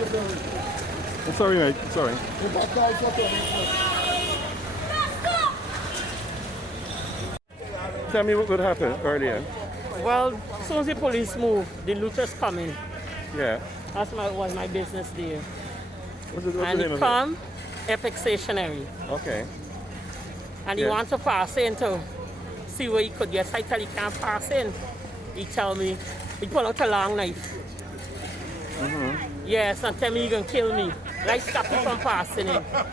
I'm sorry, mate. Sorry. Tell me what happened earlier. Well, as soon as the police moved, the looters coming. Yeah. Was my business there. What's the And name he of come, Epic Stationery. it? Okay. And he Yeah. wants to pass in to see where he could get. So I tell he can't pass in. He tell me, he pull out a long knife. Yes, and tell me he gonna kill me. Like stop me from passing in.